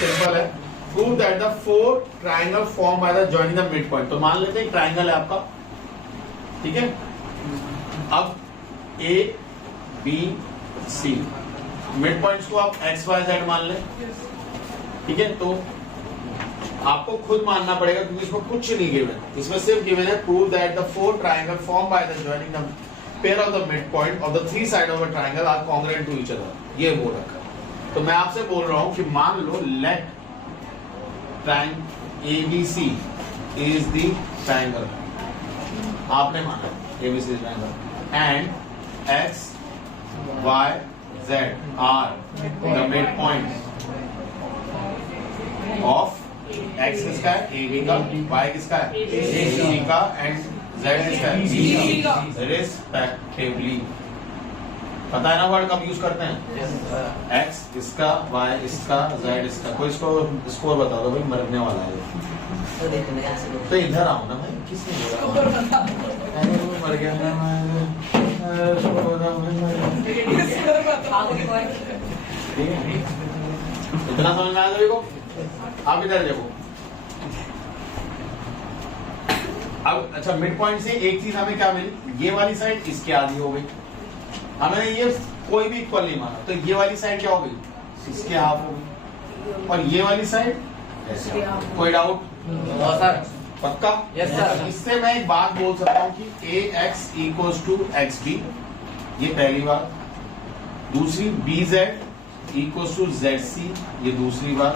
Simple है। Prove that the four triangle form by the joining the mid point. तो मान लेते हैं ट्राइंगल है आपका, ठीक है। अब A B C mid points को आप एक्स वाई जेड मान लें, ठीक है। तो आपको खुद मानना पड़ेगा क्योंकि इसमें कुछ नहीं गिवन, इसमें सिर्फ गिवन है prove that the four triangle form by the joining the pair of the mid point of the three side of a triangle are congruent to each other. ये बोल रखा है। तो मैं आपसे बोल रहा हूं कि मान लो let triangle ABC is the triangle, आपने माना ABC is triangle and X Y Z are the midpoints of X किसका है, AB का, Y किसका है, AC का, एंड Z किसका है, BC का, रिस्पेक्टिवली। पता है ना वर्ड कब यूज करते हैं? X इसका, Y इसका, Z इसका। कोई इसको स्कोर बता दो भाई, मरने वाला है। तो इधर आओ ना भाई, किसने बोला मर गया ना, इतना समझ में आया सभी को? आप इधर देखो। अब अच्छा, मिड पॉइंट से एक चीज हमें क्या मिली, ये वाली साइड इसकी आधी हो गई, हमें ये कोई भी इक्वल नहीं माना, तो ये वाली साइड क्या हो गई, इसकी हाफ हो गई, और ये वाली साइड कोई डाउट? सर पक्का? Yes sir. इससे मैं एक बात बोल सकता हूँ कि AX इक्वल्स टू XB, ये पहली बात। दूसरी BZ इक्वल्स टू ZC, ये दूसरी बात।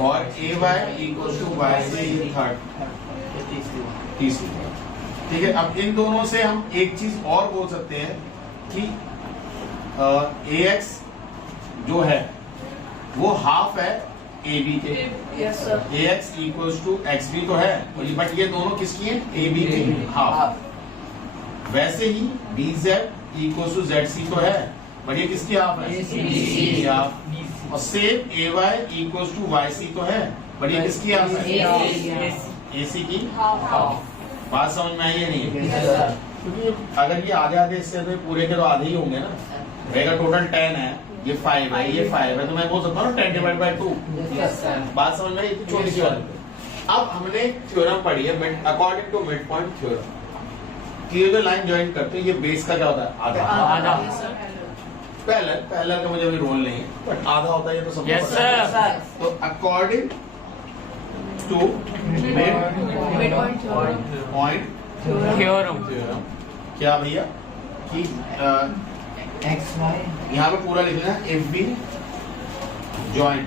और AY इक्वल्स टू YC, ये तीसरी बात। ठीक है। अब इन दोनों से हम एक चीज और बोल सकते हैं कि AX जो है वो हाफ है AB के। Yes sir. AX equals to XB तो है, बट ये दोनों किसकी है, AB की हाफ। वैसे ही BZ इक्वल्स टू ZC तो है, बट ये किसकी हाफ है, AC की हाफ। और same AY equals to YC तो है, बट ये किसकी हाफ है, AC की हाफ। बात समझ में आई है नहीं? क्योंकि अगर ये आधे आधे इससे तो पूरे के तो आधे ही होंगे ना, रहेगा टोटल 10 है, ये 5 है, ये 5 है, तो मैं बोल सकता हूँ ना 10 डिवाइड बाय 2। बात समझ में? इतनी छोटी सी बात। अब हमने थ्योरम पढ़ी है according to mid point theorem. ये जो लाइन ज्वाइन करते हैं, ये बेस का क्या होता है, आधा। पैरेलल का मुझे अभी रोल नहीं है, बट आधा होता है, ये तो सबको पता है। तो according to mid point theorem क्या भैया कि X Y यहाँ पे पूरा लिखना है, if B join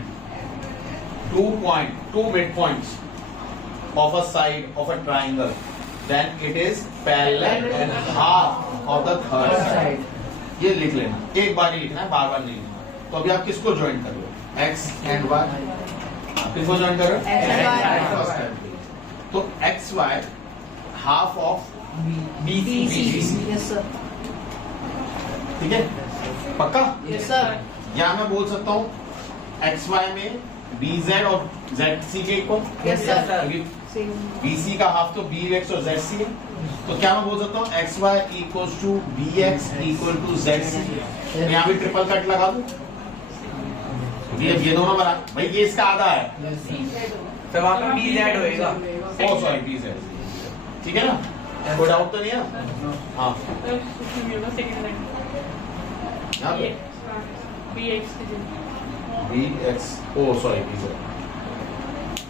two mid points of a side of a triangle, then it is parallel and half of the third side. ये लिख लेना, एक बार ही लिखना है, बार बार नहीं लिखना। तो अभी आप किसको ज्वाइन कर रहे हो, X and Y। आप किसको ज्वाइन कर रहे हो, तो X Y half of BC। Yes sir. ठीक है, पक्का? Yes sir. या मैं बोल सकता हूँ XY में BZ और ZC के इक्वल। Yes sir. BC का हाफ तो BX और ZC है, तो क्या मैं बोल सकता हूँ XY equals to BX equal to ZC। यहाँ भी ट्रिपल कट लगा दूं, ये दोनों बना भाई, ये इसका आधा है, तो वहाँ पे BZ होएगा। ओ सॉरी BZ, ठीक है ना? कोई डाउट तो नहीं है? हाँ यहाँ पे BX, ओ सॉरी BZ,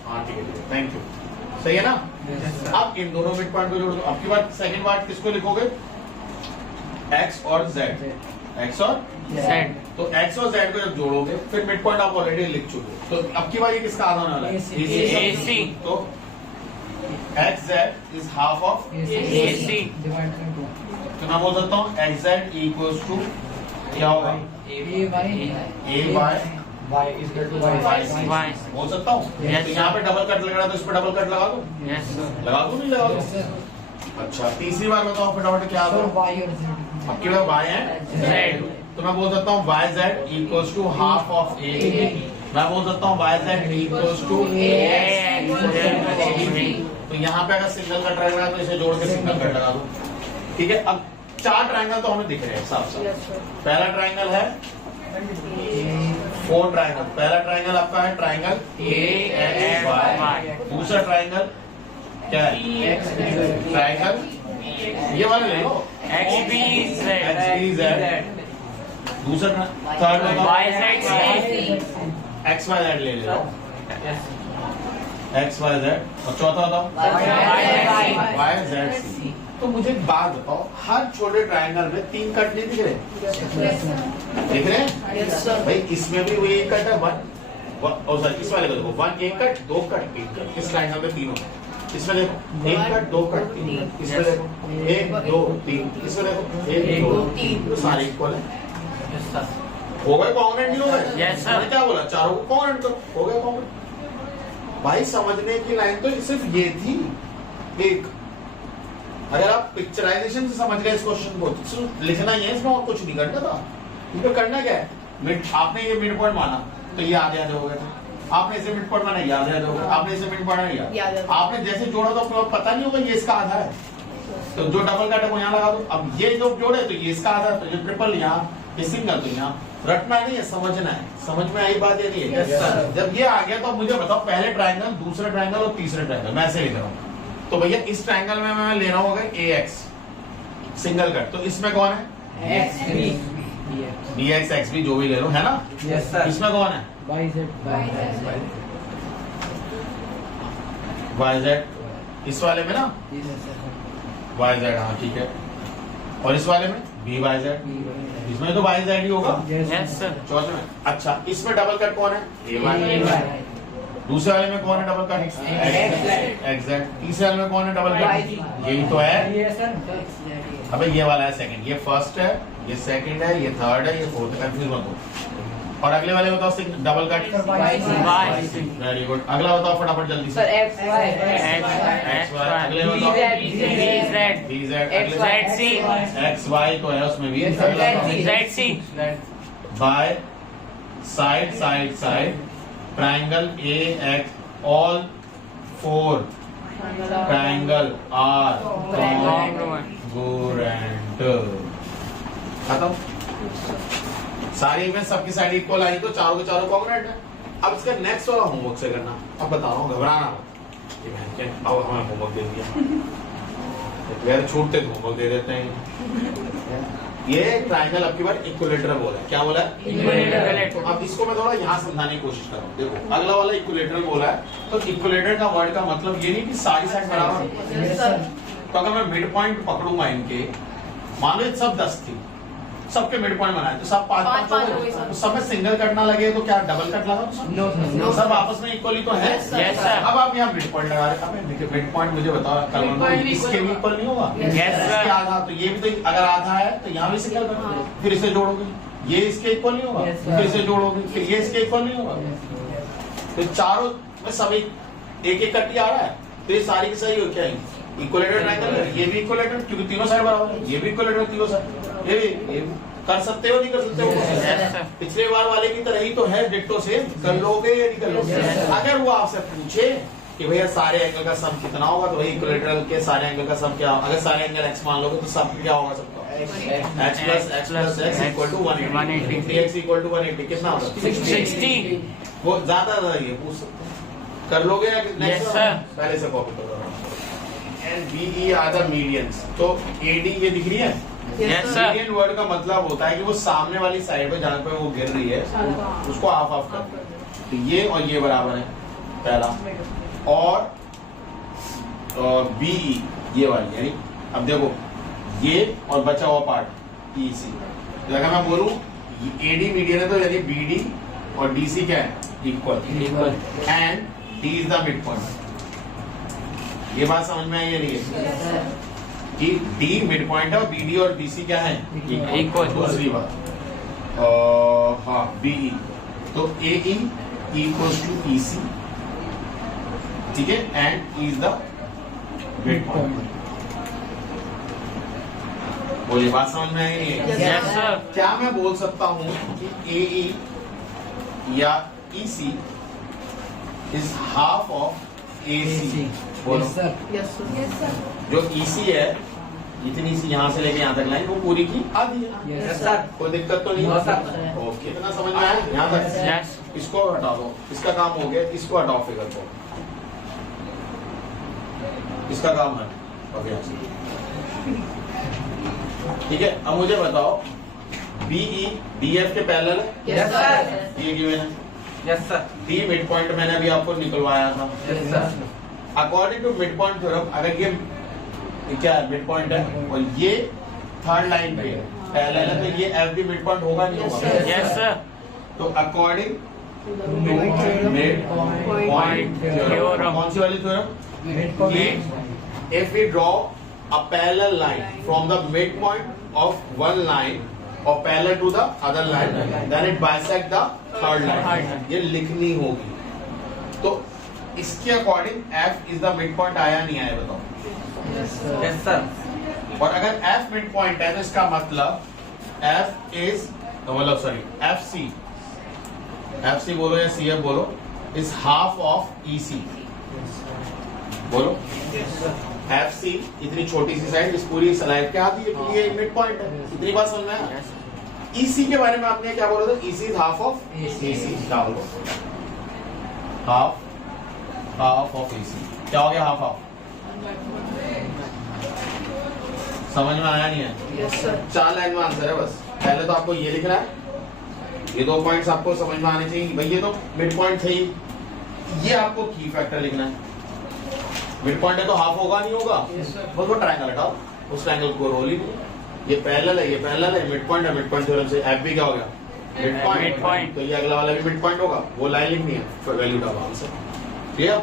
हाँ ठीक है, थैंक यू, सही है ना? अब इन दोनों मिड पॉइंट को जोड़ दो। अब की बात सेकंड पार्ट किसको लिखोगे, X और Z, X और Z। तो X और Z को जब जोड़ोगे फिर मिड पॉइंट आप ऑलरेडी लिख चुके, तो अब की बार ये किसका आधा होने वाला है, AC। तो XZ is half of AC। तो मैं बोल सकता हूँ XZ इक्वल्स टू क्या होगा, AY Y is equal to Y। बोल सकता हूँ। तो यहाँ पे डबल कट लग रहा है, तो इस पे डबल कट लगा दो, लगा दो नहीं लगा दो। अच्छा, तीसरी बार बताओ फटाफट क्या होगा, Y और Z। आपके पास Y है, तो मैं बोल सकता हूँ YZ equals to half of A। मैं बोल सकता हूँ YZ इक्वल्स टू तो यहाँ पे अगर सिंगल कट रहेगा तो इसे जोड़ के सिंगल कट लगा दो। ठीक है, अब चार ट्रायंगल तो हमें दिख रहे हैं साफ साफ। पहला ट्रायंगल है 4 ट्राइंगल। पहला ट्राइंगल आपका है ट्राइंगल AXY। दूसरा ट्राइंगल क्या है? ट्राइंगल ये वाला ले लो XBZ। दूसरा थर्ड XYZ ले लो XYZ। और चौथा बताओ YZC। तो मुझे एक बात बताओ, हर छोटे ट्राइंगल में 3 कट नहीं दिख रहे? दिख रहे हैं? Yes, sir. भाई इसमें भी वही एक कट है 1 सॉरी इस वाले का देखो 1 एक कट 2 कट 1 कट। इस ट्राइंगल में तीनों। इसमें देखो 1 कट 2 कट 3 कट। इसमें देखो 1 2 3। इसमें देखो 1 2 3। तो सारे इक्वल है। हो गए कॉन्ग्रुएंट नहीं हो गए? Yes, sir. मैंने क्या बोला? चारों को कॉन्ग्रुएंट करो। हो गए कॉन्ग्रुएंट। भाई समझने की लाइन तो सिर्फ ये थी एक। अगर आप पिक्चराइजेशन से समझ गए इस क्वेश्चन को, सिर्फ लिखना ही है, इसमें और कुछ नहीं करना था। इसमें करना क्या है? आपने ये मिड पॉइंट माना तो ये आधे आधे हो गए थे। आपने इसे मिड पॉइंट माना, ये आधे आधे हो गए। आपने इसे मिड पॉइंट माना, आपने जैसे जोड़ा तो आपको पता नहीं होगा ये इसका आधा है, तो जो डबल कट है वो यहाँ लगा दो। अब ये जो जोड़े तो ये इसका आधा है, तो जो ट्रिपल यहाँ, ये सिंगल तो यहाँ। रटना नहीं है, समझना है। समझ में आई बात? ये नहीं है? जब ये आ गया तो मुझे बताओ पहले ट्राइंगल, दूसरे ट्राइंगल और तीसरे ट्राइंगल मैं ऐसे लिख रहा हूँ। तो भैया इस ट्राइंगल में मैं लेना होगा AX सिंगल कट। तो इसमें कौन है? BX XB जो भी ले लो, है ना? Yes, sir. इसमें कौन है? YZ। इस वाले में ना YZ, हाँ ठीक है। और इस वाले में BYZ। इसमें तो YZ ही होगा। चौथे में। अच्छा इसमें डबल कट कौन है? AY। दूसरे वाले में कौन है डबल कट? XZ। तीसरे वाले में कौन है डबल कट? यही तो है। अबे ये वाला है सेकंड, ये फर्स्ट है, ये सेकंड है, ये थर्ड है, ये फोर्थ है। कंफ्यूज मत हो। और अगले वाले बताओ डबल कट। Very good. अगला बताओ फटाफट जल्दी से। अगले बताओ XY तो है उसमें भी। By side side side triangle AX all 4 triangle are congruent. खत्म। सारी में सबकी साइड इक्वल आई तो चारों के चारों कॉन्ग्रुएंट है। अब इसका नेक्स्ट वाला होमवर्क से करना। अब बता रहा हूँ, घबराना मत। ये बहन के अब हमें होमवर्क दे दिया यार, छूटते होमवर्क दे देते हैं। ये ट्राइंगल आपकी बार इक्विलेटरल बोला है। क्या बोला है? इक्विलेटरल। अब इसको मैं थोड़ा यहाँ समझाने की कोशिश कर रहा हूँ। देखो अगला वाला इक्विलेटरल बोला है, तो इक्विलेटर का वर्ड का मतलब ये नहीं कि सारी साइड बराबर। तो अगर मैं मिड पॉइंट पकड़ूंगा इनके, मान लो सब 10 थी, सबके मिड पॉइंट बनाए तो सब 5 5 हो गए। तो सब में सिंगल कट ना लगे तो क्या डबल कट लगा? तो सब आपस में इक्वली तो है। अब आप यहाँ मिड पॉइंट लगा रहे। मिड पॉइंट मुझे बताओ इसके भी इक्वल नहीं होगा? इसके आधा, तो ये भी तो अगर आधा है तो यहाँ भी सिंगल कट, फिर इसे जोड़ोगे, ये इसके इक्वल नहीं होगा, फिर इसे जोड़ोगे, फिर ये इसके इक्वल नहीं होगा। तो चारों में सब एक एक कट ही आ रहा है, तो ये सारी की सारी क्या है? इक्विलेटरल ट्रायंगल है। ये भी इक्विलेटरल क्योंकि तीनों साइड बराबर है, ये भी इक्विलेटरल तीनों साइड। ये भी कर सकते हो नहीं कर सकते हो? पिछले बार वाले की तरह ही तो है, डिट्टो से कर लोगे या नहीं कर लोगे? अगर वो आपसे पूछे कि भैया सारे एंगल का सम कितना होगा, तो वही इक्विलेटरल के सारे एंगल का सम क्या होगा? अगर सारे एंगल x मान लोगे तो सम क्या होगा सबका? x plus x equal to 180। 3x equal to 180 कितना होगा? 60। वो ज्यादा ये पूछ सकते हो। कर लोगे या नेक्स्ट? पहले से कॉपी करो। And BE are the medians. तो AD ये दिख रही है? मीडियन वर्ड का मतलब होता है कि वो सामने वाली साइड पे जहाँ पे वो गिर रही है उसको हाफ हाफ कर। तो ये और ये बराबर है पहला। और BE ये वाली, यानी अब देखो ये और बचा हुआ पार्ट EC। तो अगर मैं बोलूं AD मीडियन है तो यानी BD और DC क्या है? Equal. And D is the mid point. ये बात समझ में आई है? नहीं कि D मिड पॉइंट है और BD और DC क्या है? इक्वल। दूसरी बात हाँ BE तो AE equals to EC, ठीक है, and E is the mid point. बोलिए बात समझ में आई है? Yes, sir. क्या मैं बोल सकता हूँ कि AE या EC is half of AC? बोलो। Yes, sir. जो EC है इतनी सी यहाँ से लेके यहाँ तक लाइन वो पूरी की आधी है। यस सर कोई दिक्कत तो नहीं नो है? सर ओके, इतना समझ में आया यहाँ तक? Yes. इसको हटा दो, इसका काम हो गया, इसको हटाओ फिगर को, इसका काम है ओके। ठीक है, अब मुझे बताओ BE DF के पैरेलल है? यस सर ये गिवन है। Yes sir D mid point मैंने अभी आपको निकलवाया था। Yes sir according to mid point theorem, अगर ये क्या है मिड पॉइंट है और ये थर्ड लाइन पे पैरेलल है तो ये F भी मिड पॉइंट होगा नहीं होगा? Yes, sir. तो according mid point Point theorem, theorem. कौन सी वाली theorem? If we draw a parallel line from the midpoint of one line or parallel to the other line, then it bisect the third line. ये लिखनी होगी। तो इसके according F is the midpoint आया नहीं आया बताओ? यस सर और अगर F midpoint है तो इसका मतलब F is मतलब सॉरी FC बोलो या CF बोलो is half of EC बोलो। FC इतनी छोटी सी साइड इस पूरी स्लाइड के आती है कि ये मिड पॉइंट है। इतनी बात समझ में आया? EC के बारे में आपने क्या बोला था? EC is half of AC डाल दो, half of AC क्या हो गया? Half of. समझ में आया नहीं है? Yes, sir. 4 लाइन में आंसर है बस। पहले तो आपको ये लिखना है, ये 2 पॉइंट्स आपको समझ में आने चाहिए भाई, ये तो मिड पॉइंट थे ही। ये आपको की फैक्टर लिखना है। मिड पॉइंट है तो हाफ होगा नहीं होगा? बस वो ट्रायंगल हटाओ, उस ट्रायंगल को रोल ही नहीं। ये पैरेलल है, ये पैरेलल है, मिड पॉइंट है, मिड पॉइंट थ्योरम से एफ भी क्या हो गया? Mid point. Midpoint. तो ये अगला वाला भी मिड पॉइंट होगा, वो लाइन लिखनी है, फिर वैल्यू डालो आंसर। क्लियर?